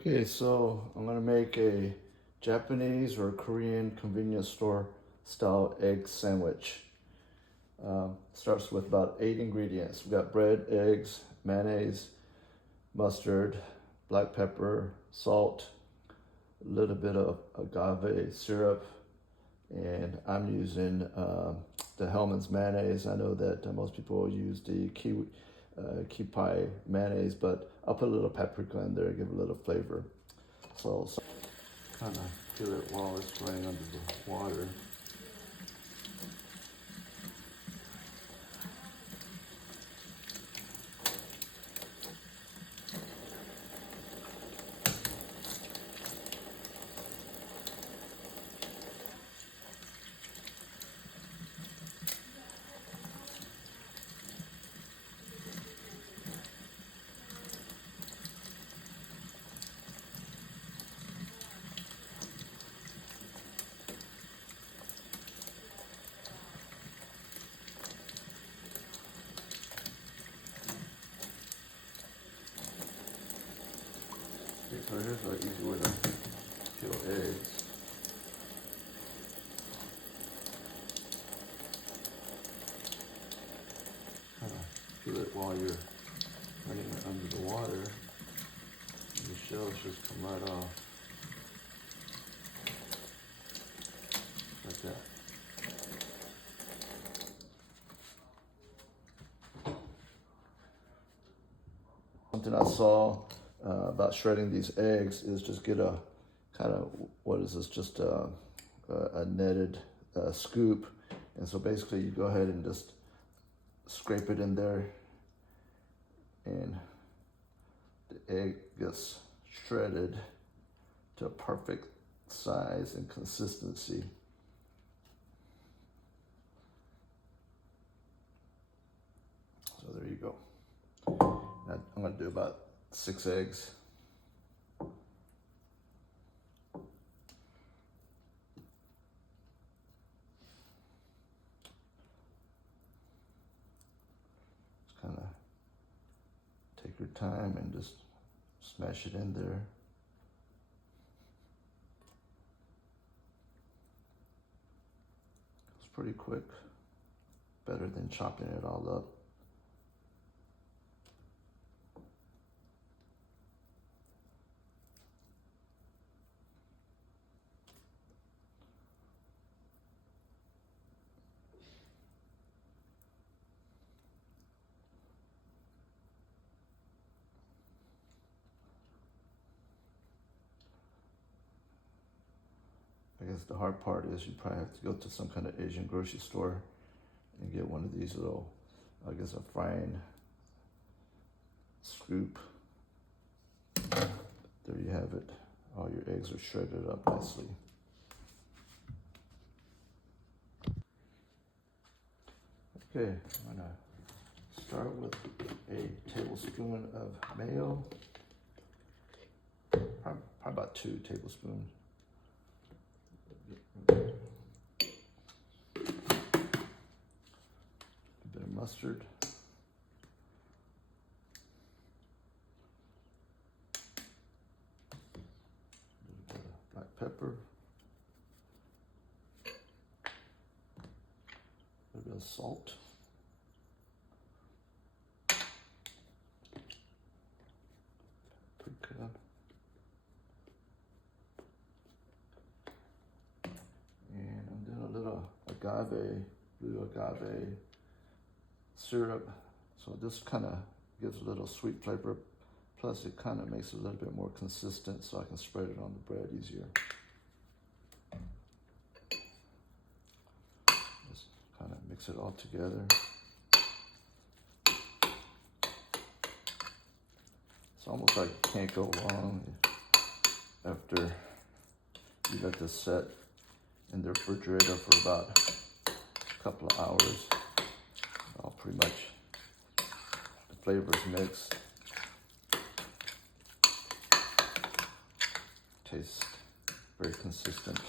Okay, so I'm gonna make a Japanese or Korean convenience store style egg sandwich. Starts with about 8 ingredients. We got bread, eggs, mayonnaise, mustard, black pepper, salt, a little bit of agave syrup, and I'm using the Hellman's mayonnaise. I know that most people use the key pie mayonnaise, but I'll put a little paprika in there, give it a little flavor. So kind of do it while it's running under the water. Okay, so here's an easy way to peel eggs. Kind of peel it while you're running it under the water. And the shells just come right off. Like that. Something I saw about shredding these eggs is just get a kind of, what is this, just a netted scoop. And so basically you go ahead and just scrape it in there and the egg gets shredded to a perfect size and consistency. So there you go. I'm going to do about 6 eggs. Just kind of take your time and just smash it in there. It's pretty quick, better than chopping it all up. I guess the hard part is you probably have to go to some kind of Asian grocery store and get one of these little, I guess, a frying scoop. There you have it. All your eggs are shredded up nicely. Okay, I'm gonna start with a tablespoon of mayo, probably about 2 tablespoons. A bit of mustard. A little bit of black pepper. A little bit of salt. Paprika. And I'm doing a little blue agave syrup. So this kind of gives a little sweet flavor. Plus it kind of makes it a little bit more consistent so I can spread it on the bread easier. Just kind of mix it all together. It's almost like you can't go wrong after you let this set in the refrigerator for about a couple of hours. All pretty much the flavors mixed. Tastes very consistent.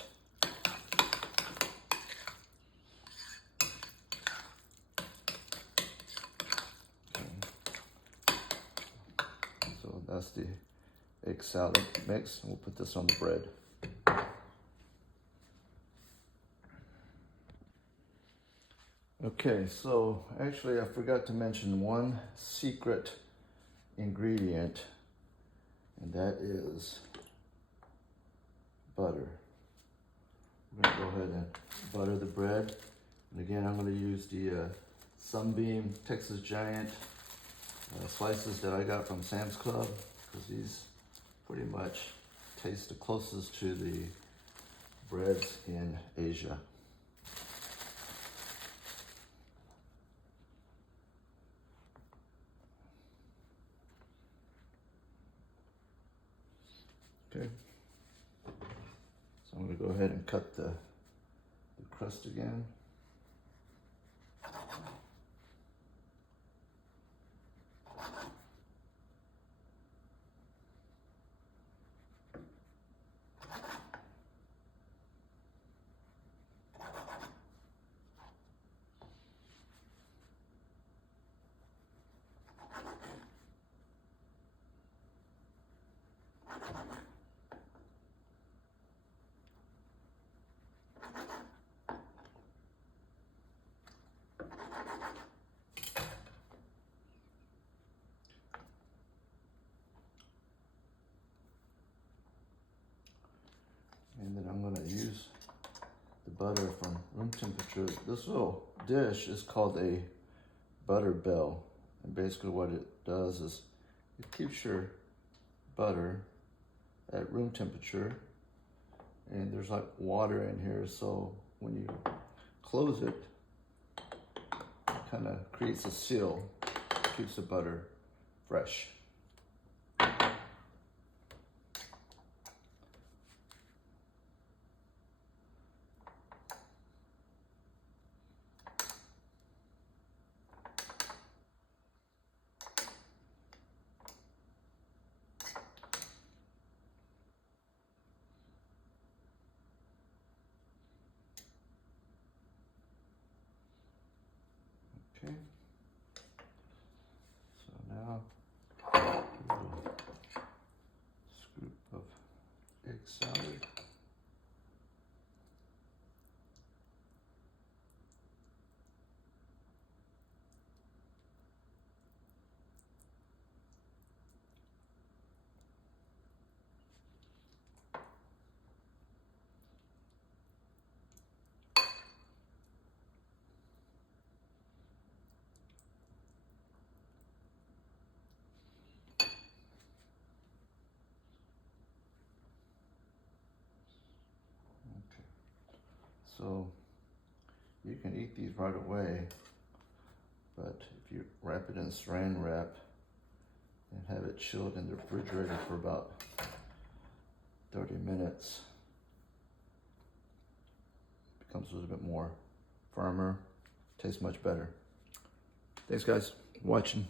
Okay. So that's the egg salad mix. We'll put this on the bread. Okay, so actually I forgot to mention one secret ingredient, and that is butter. We're gonna go ahead and butter the bread. And again, I'm gonna use the Sunbeam Texas Giant slices that I got from Sam's Club, because these pretty much taste the closest to the breads in Asia. Okay, so I'm going to go ahead and cut the crust again. And then I'm going to use the butter from room temperature. This little dish is called a butter bell. And basically what it does is it keeps your butter at room temperature. And there's like water in here, so when you close it, it kind of creates a seal, keeps the butter fresh. Okay, so now a little scoop of egg salad. So you can eat these right away, but if you wrap it in saran wrap and have it chilled in the refrigerator for about 30 minutes, it becomes a little bit more firmer, tastes much better. Thanks guys for watching.